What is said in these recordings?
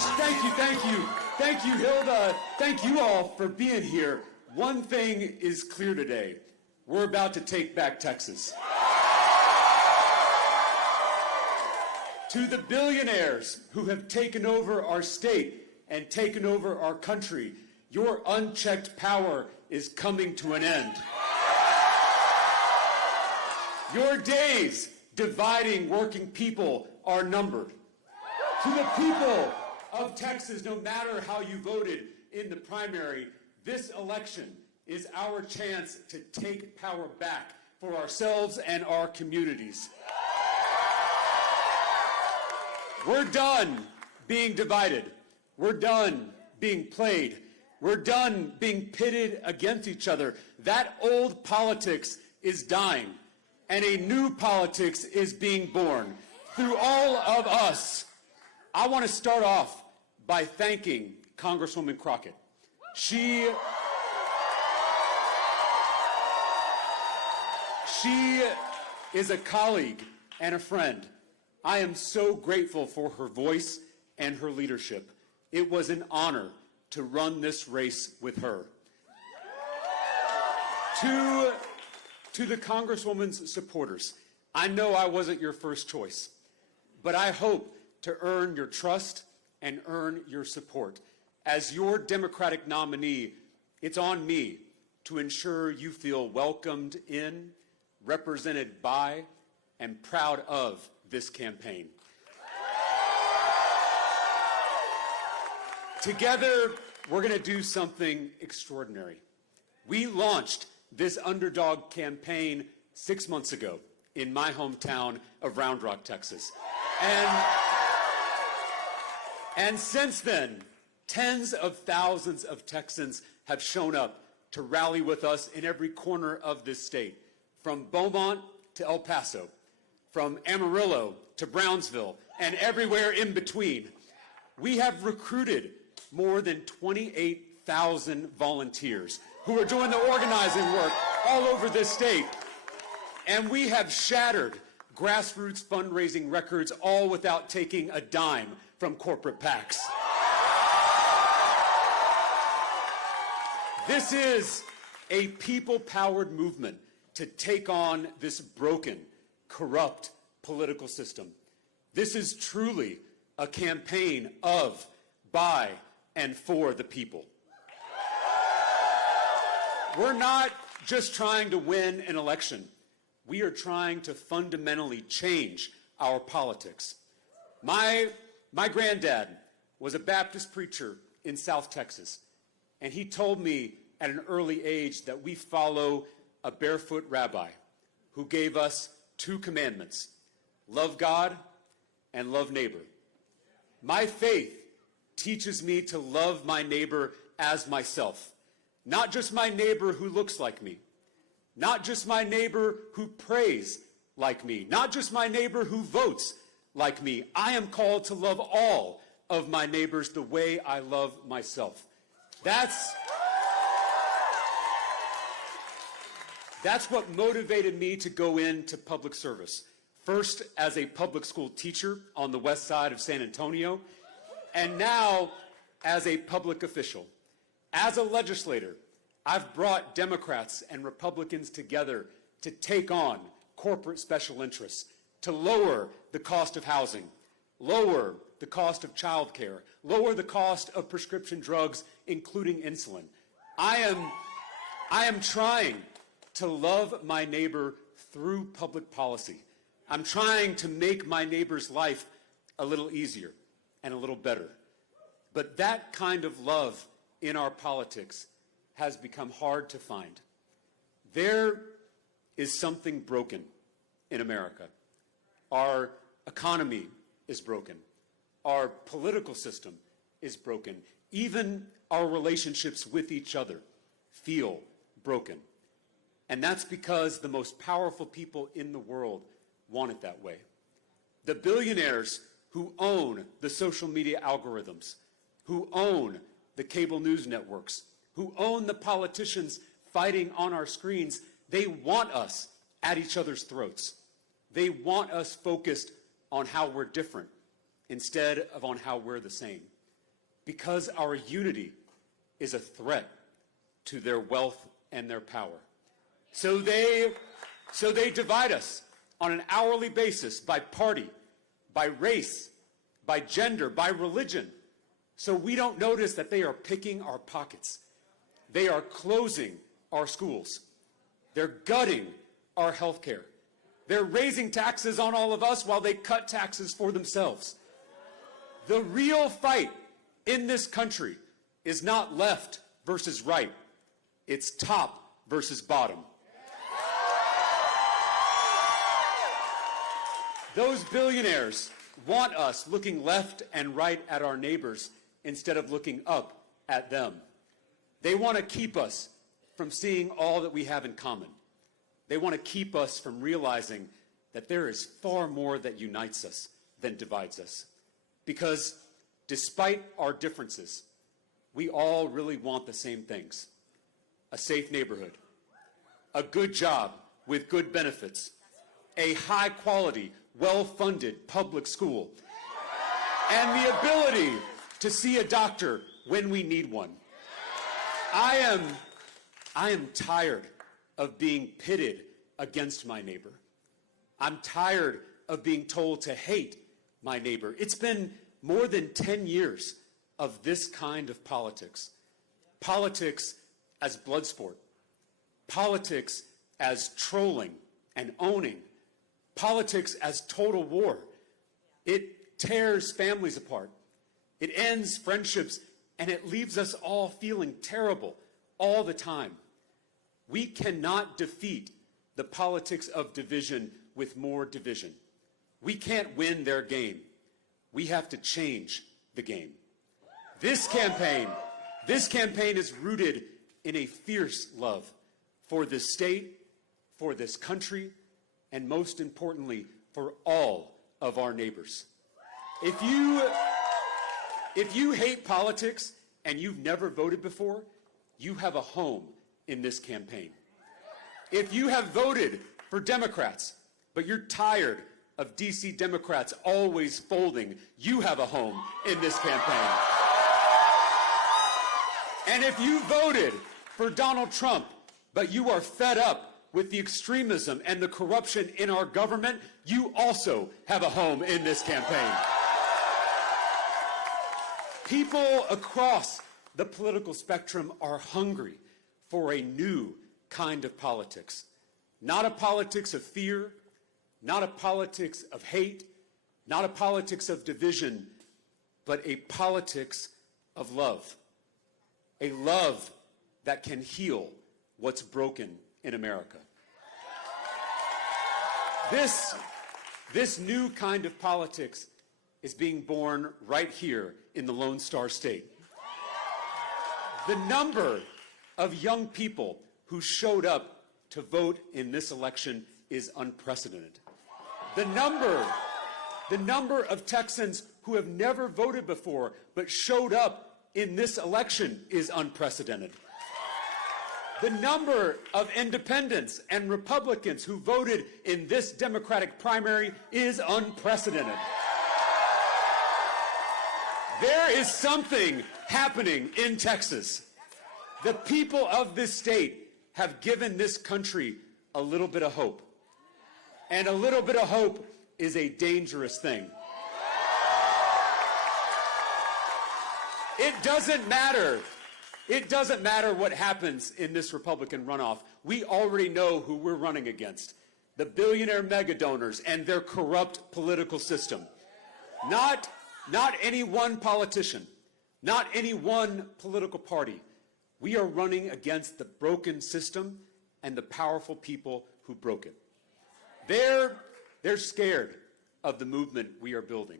Thank you, thank you. Thank you, Hilda. Thank you all for being here. One thing is clear today. We're about to take back Texas. To the billionaires who have taken over our state and taken over our country, your unchecked power is coming to an end. Your days dividing working people are numbered. To the people of Texas, no matter how you voted in the primary, this election is our chance to take power back for ourselves and our communities. We're done being divided. We're done being played. We're done being pitted against each other. That old politics is dying, and a new politics is being born through all of us. I want to start off by thanking Congresswoman Crockett. She is a colleague and a friend. I am so grateful for her voice and her leadership. It was an honor to run this race with her. To the Congresswoman's supporters, I know I wasn't your first choice, but I hope to earn your trust and earn your support. As your Democratic nominee, it's on me to ensure you feel welcomed in, represented by, and proud of this campaign. Together, we're going to do something extraordinary. We launched this underdog campaign 6 months ago in my hometown of Round Rock, Texas. And since then, tens of thousands of Texans have shown up to rally with us in every corner of this state, from Beaumont to El Paso, from Amarillo to Brownsville, and everywhere in between. We have recruited more than 28,000 volunteers who are doing the organizing work all over this state. And we have shattered grassroots fundraising records, all without taking a dime from corporate PACs. This is a people-powered movement to take on this broken, corrupt political system. This is truly a campaign of, by, and for the people. We're not just trying to win an election. We are trying to fundamentally change our politics. My granddad was a Baptist preacher in South Texas, and he told me at an early age that we follow a barefoot rabbi who gave us 2 commandments: love God and love neighbor. My faith teaches me to love my neighbor as myself, not just my neighbor who looks like me, not just my neighbor who prays like me, not just my neighbor who votes like me. I am called to love all of my neighbors the way I love myself. That's what motivated me to go into public service. First as a public school teacher on the west side of San Antonio, and now as a public official. As a legislator, I've brought Democrats and Republicans together to take on corporate special interests, to lower the cost of housing, lower the cost of childcare, lower the cost of prescription drugs, including insulin. I am trying to love my neighbor through public policy. I'm trying to make my neighbor's life a little easier and a little better. But that kind of love in our politics has become hard to find. There is something broken in America. Our economy is broken. Our political system is broken. Even our relationships with each other feel broken. And that's because the most powerful people in the world want it that way. The billionaires who own the social media algorithms, who own the cable news networks, who own the politicians fighting on our screens, they want us at each other's throats. They want us focused on how we're different instead of on how we're the same. because our unity is a threat to their wealth and their power. So they divide us on an hourly basis by party, by race, by gender, by religion. So we don't notice that they are picking our pockets. They are closing our schools. They're gutting our health care. They're raising taxes on all of us while they cut taxes for themselves. The real fight in this country is not left versus right. It's top versus bottom. Those billionaires want us looking left and right at our neighbors instead of looking up at them. They want to keep us from seeing all that we have in common. They want to keep us from realizing that there is far more that unites us than divides us. Because despite our differences, we all really want the same things: a safe neighborhood, a good job with good benefits, a high-quality, well-funded public school, and the ability to see a doctor when we need one. I am tired of being pitted against my neighbor. I'm tired of being told to hate my neighbor. It's been more than 10 years of this kind of politics. Politics as blood sport. Politics as trolling and owning. Politics as total war. It tears families apart. It ends friendships, and it leaves us all feeling terrible all the time. We cannot defeat the politics of division with more division. We can't win their game. We have to change the game. This campaign is rooted in a fierce love for this state, for this country, and most importantly, for all of our neighbors. If you hate politics and you've never voted before, you have a home in this campaign. If you have voted for Democrats, but you're tired of DC Democrats always folding, you have a home in this campaign. And if you voted for Donald Trump, but you are fed up with the extremism and the corruption in our government, you also have a home in this campaign. People across the political spectrum are hungry for a new kind of politics. Not a politics of fear, not a politics of hate, not a politics of division, but a politics of love. A love that can heal what's broken in America. This new kind of politics is being born right here in the Lone Star State. The number of young people who showed up to vote in this election is unprecedented. The number of Texans who have never voted before but showed up in this election is unprecedented. The number of independents and Republicans who voted in this Democratic primary is unprecedented. There is something happening in Texas. The people of this state have given this country a little bit of hope. And a little bit of hope is a dangerous thing. It doesn't matter what happens in this Republican runoff. We already know who we're running against. The billionaire mega donors and their corrupt political system. Not any one politician, not any one political party. We are running against the broken system and the powerful people who broke it. They're scared of the movement we are building.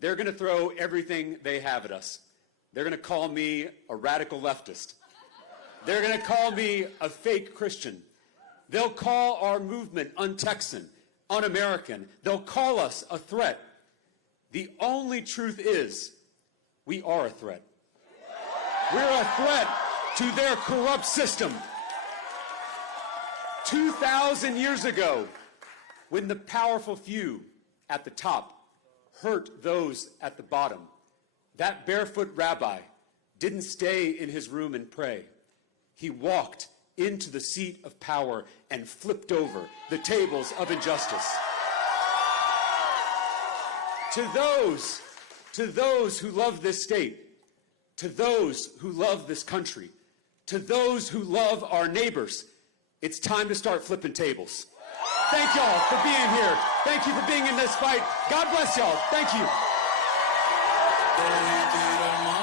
They're going to throw everything they have at us. They're going to call me a radical leftist. They're going to call me a fake Christian. They'll call our movement un-Texan, un-American. They'll call us a threat. The only truth is, we are a threat. We're a threat to their corrupt system. 2,000 years ago, when the powerful few at the top hurt those at the bottom, That barefoot rabbi didn't stay in his room and pray. He walked into the seat of power and flipped over the tables of injustice. To those who love this state, to those who love this country, to those who love our neighbors, it's time to start flipping tables. Thank y'all for being here. Thank you for being in this fight. God bless y'all. Thank you.